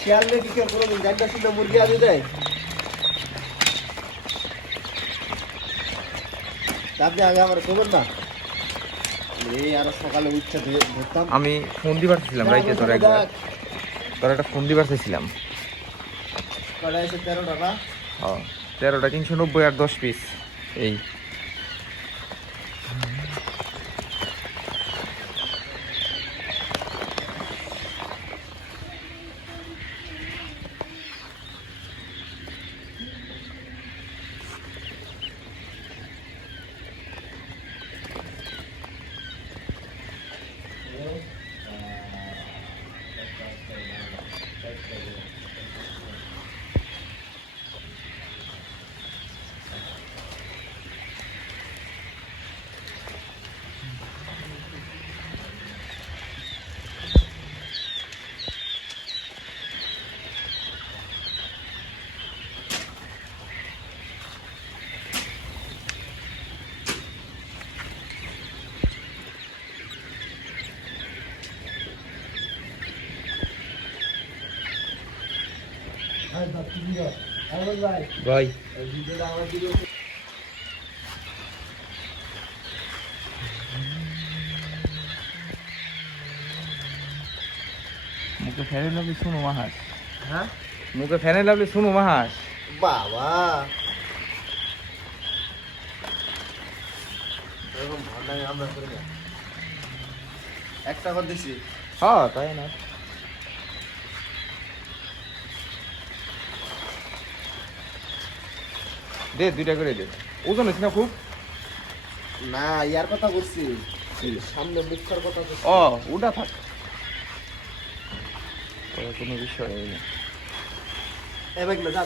শিয়ালে কি করে কোনো জায়গা ছিল মুরগি আদি দেয় আপনি আগে আমার খবর না এই আর সকালে উঠতে ধরতাম আমি ফোন দিবার ছিলাম রাইতে তোর একবার তোর একটা ফোন দিবার চাইছিলাম কটা এসে 13 টাকা হ্যাঁ 13টা 390 আর 10 পিস এই ভাই মুখে ফেলে লাগলে শুনো মাহাস হ্যাঁ মুখে ফেলে লাগলে শুনো মাহাস বাবা এরকম ভালো আমরা করে না একটা করে দিছি হ্যাঁ তাই না দে 2টা করে দে ওজন হচ্ছে না খুব না ইয়ার কথা বলছি সামনে মিক্সার কথা বলছি ও ওটা থাক কোনো বিষয় নেই এবার যা